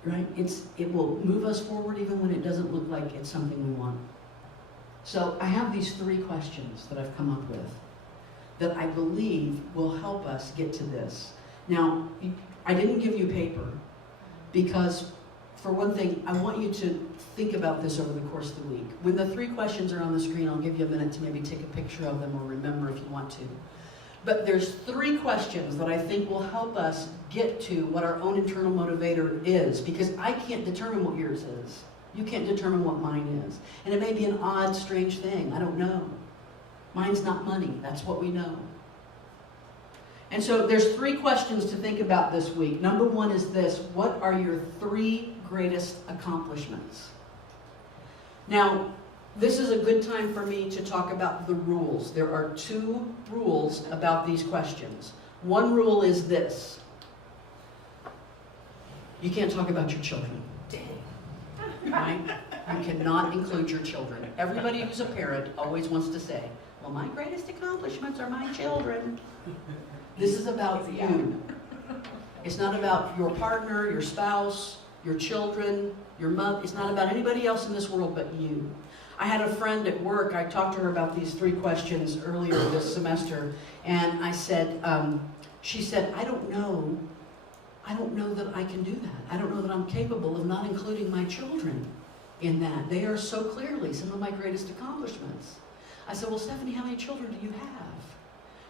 right, it will move us forward even when it doesn't look like it's something we want? So I have these 3 questions that I've come up with that I believe will help us get to this. Now, I didn't give you paper because, for one thing, I want you to think about this over the course of the week. When the 3 questions are on the screen, I'll give you a minute to maybe take a picture of them or remember if you want to. But there's 3 questions that I think will help us get to what our own internal motivator is, because I can't determine what yours is. You can't determine what mine is. And it may be an odd, strange thing. I don't know. Mine's not money. That's what we know. And so there's 3 questions to think about this week. Number 1 is this: what are your 3 greatest accomplishments? Now, this is a good time for me to talk about the rules. There are 2 rules about these questions. One rule is this: you can't talk about your children. Right? You cannot include your children. Everybody who's a parent always wants to say, well, my greatest accomplishments are my children. This is about you. It's not about your partner, your spouse, your children, your mother. It's not about anybody else in this world but you. I had a friend at work. I talked to her about these 3 questions earlier this semester, and I said, she said, I don't know that I can do that. I don't know that I'm capable of not including my children in that. They are so clearly some of my greatest accomplishments. I said, well, Stephanie, how many children do you have?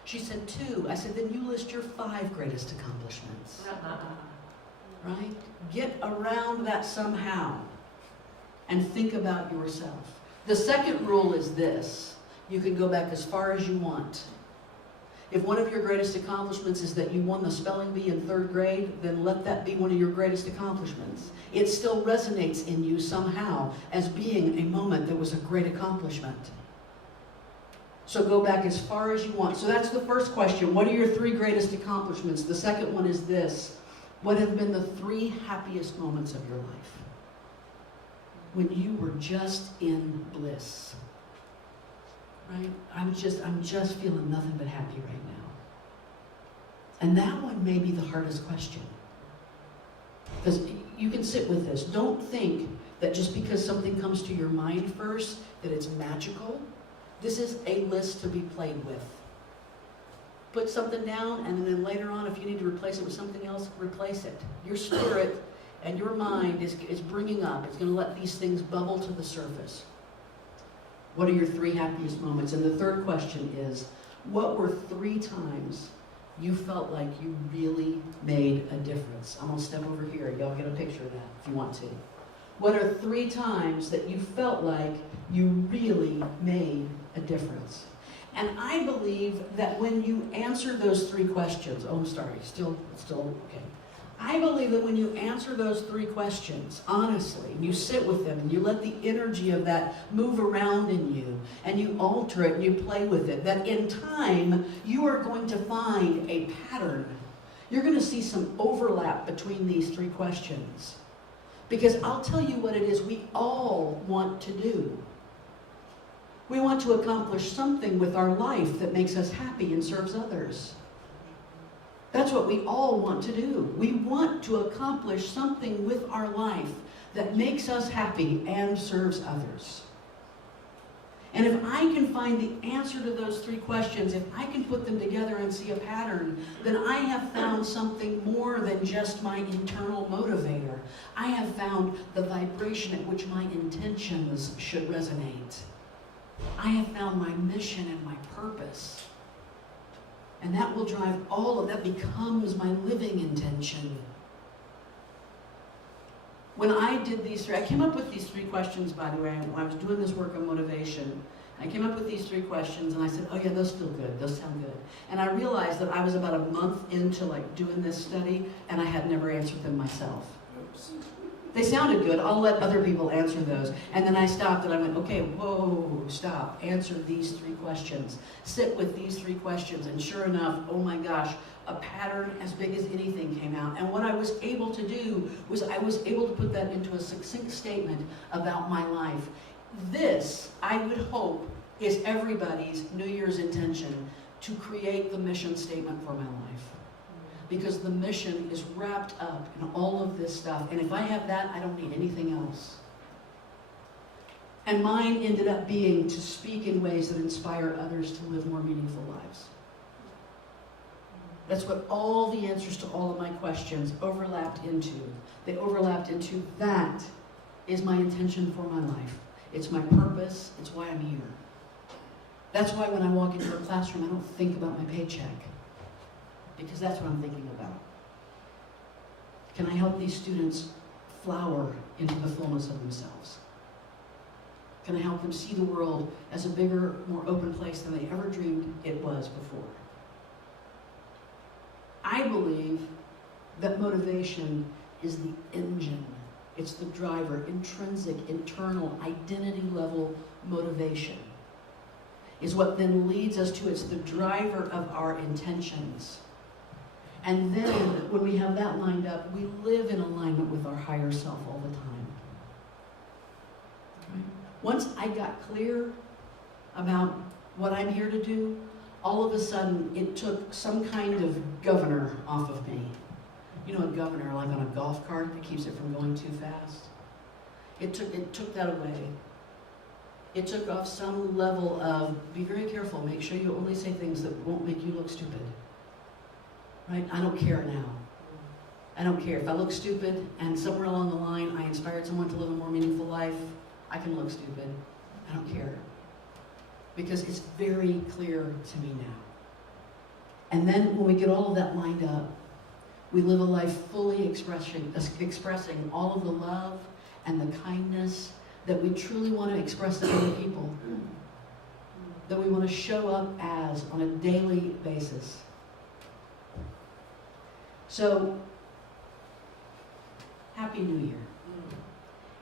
She said 2. I said, then you list your 5 greatest accomplishments. Right? Get around that somehow and think about yourself. The second rule is this: you can go back as far as you want. If one of your greatest accomplishments is that you won the spelling bee in 3rd grade, then let that be one of your greatest accomplishments. It still resonates in you somehow as being a moment that was a great accomplishment. So go back as far as you want. So that's the first question. What are your 3 greatest accomplishments? The second one is this: what have been the 3 happiest moments of your life? When you were just in bliss. Right? I'm just feeling nothing but happy right now. And that one may be the hardest question. Because you can sit with this. Don't think that just because something comes to your mind first, that it's magical. This is a list to be played with. Put something down, and then later on, if you need to replace it with something else, replace it. Your spirit and your mind is bringing up. It's going to let these things bubble to the surface. What are your 3 happiest moments? And the third question is, what were 3 times you felt like you really made a difference? I'm going to step over here. Y'all get a picture of that if you want to. What are 3 times that you felt like you really made a difference? And I believe that when you answer those 3 questions, oh, I'm sorry, still okay. I believe that when you answer those 3 questions, honestly, and you sit with them and you let the energy of that move around in you, and you alter it and you play with it, that in time you are going to find a pattern. You're going to see some overlap between these 3 questions. Because I'll tell you what it is we all want to do. We want to accomplish something with our life that makes us happy and serves others. That's what we all want to do. We want to accomplish something with our life that makes us happy and serves others. And if I can find the answer to those 3 questions, if I can put them together and see a pattern, then I have found something more than just my internal motivator. I have found the vibration at which my intentions should resonate. I have found my mission and my purpose. And that will drive all of that, becomes my living intention. When I did these 3, I came up with these 3 questions, by the way, when I was doing this work on motivation. I came up with these 3 questions, and I said, oh yeah, those feel good, those sound good. And I realized that I was about a month into doing this study, and I had never answered them myself. Oops. They sounded good. I'll let other people answer those. And then I stopped and I went, okay, whoa, stop. Answer these 3 questions. Sit with these 3 questions. And sure enough, oh my gosh, a pattern as big as anything came out. And what I was able to do was I was able to put that into a succinct statement about my life. This, I would hope, is everybody's New Year's intention, to create the mission statement for my life. Because the mission is wrapped up in all of this stuff. And if I have that, I don't need anything else. And mine ended up being to speak in ways that inspire others to live more meaningful lives. That's what all the answers to all of my questions overlapped into. They overlapped into, that is my intention for my life. It's my purpose. It's why I'm here. That's why when I walk into a classroom, I don't think about my paycheck. Because that's what I'm thinking about. Can I help these students flower into the fullness of themselves? Can I help them see the world as a bigger, more open place than they ever dreamed it was before? I believe that motivation is the engine. It's the driver, intrinsic, internal, identity level motivation is what then leads us to, it's the driver of our intentions. And then when we have that lined up, we live in alignment with our higher self all the time. Right? Once I got clear about what I'm here to do, all of a sudden it took some kind of governor off of me. You know, a governor like on a golf cart that keeps it from going too fast. It took that away. It took off some level of, be very careful, make sure you only say things that won't make you look stupid. Right? I don't care now. I don't care. If I look stupid and somewhere along the line I inspired someone to live a more meaningful life, I can look stupid. I don't care. Because it's very clear to me now. And then when we get all of that lined up, we live a life fully expressing all of the love and the kindness that we truly want to express to other people, that we want to show up as on a daily basis. So, Happy New Year.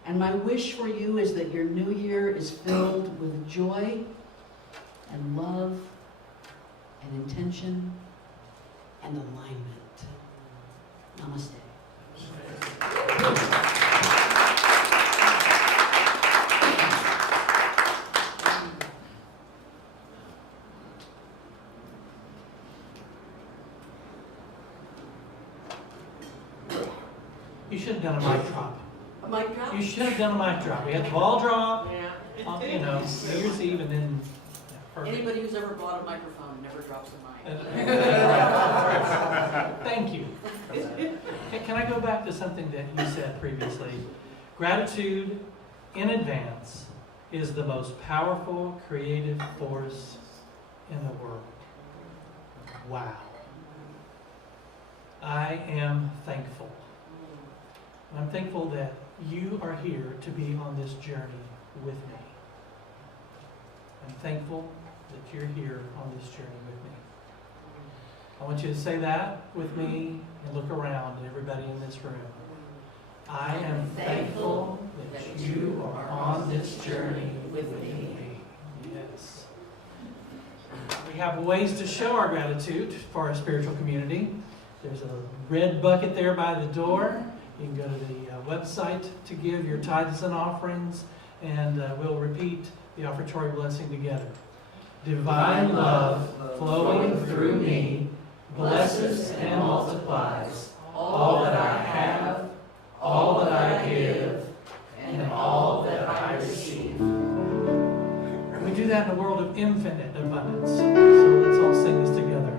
And my wish for you is that your new year is filled with joy and love and intention and alignment. Namaste. You should have done a mic drop. A mic drop? You should have done a mic drop. We had the ball drop, Yeah. on, New Year's Eve, and then. Perfect. Anybody who's ever bought a microphone never drops a mic. Thank you. Can I go back to something that you said previously? Gratitude in advance is the most powerful creative force in the world. Wow. I am thankful. I'm thankful that you are here to be on this journey with me. I'm thankful that you're here on this journey with me. I want you to say that with me and look around at everybody in this room. I am thankful that you are on this journey with me. Yes. We have ways to show our gratitude for our spiritual community. There's a red bucket there by the door. You can go to the website to give your tithes and offerings, and we'll repeat the offertory blessing together. Divine love flowing through me blesses and multiplies all that I have, all that I give, and all that I receive. We do that in a world of infinite abundance. So let's all sing this together.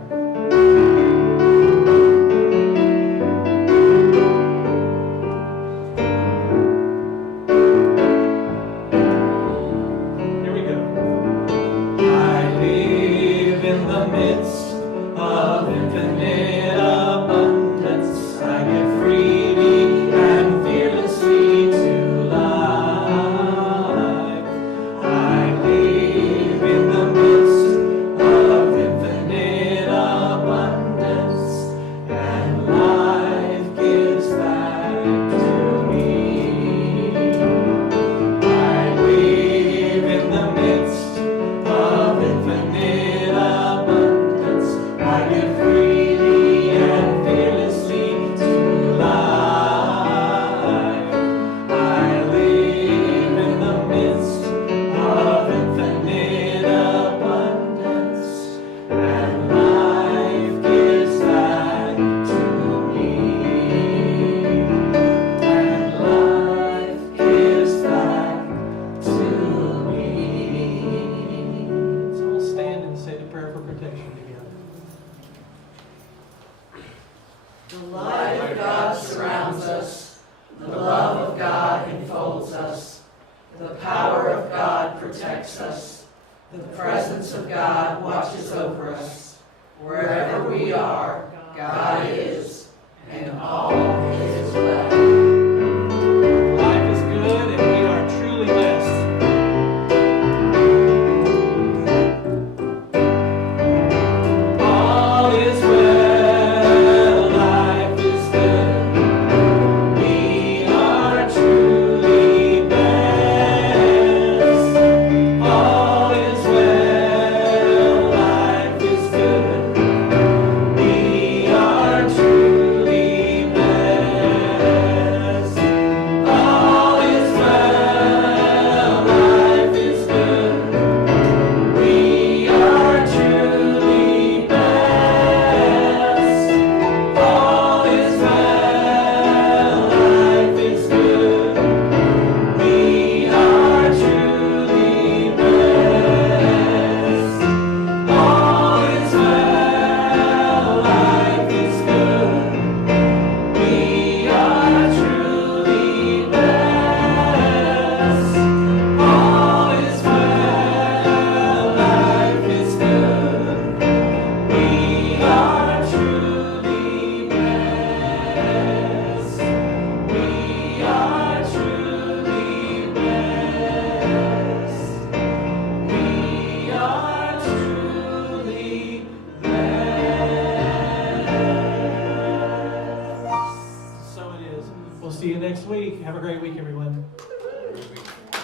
Life Have a great week, everybody.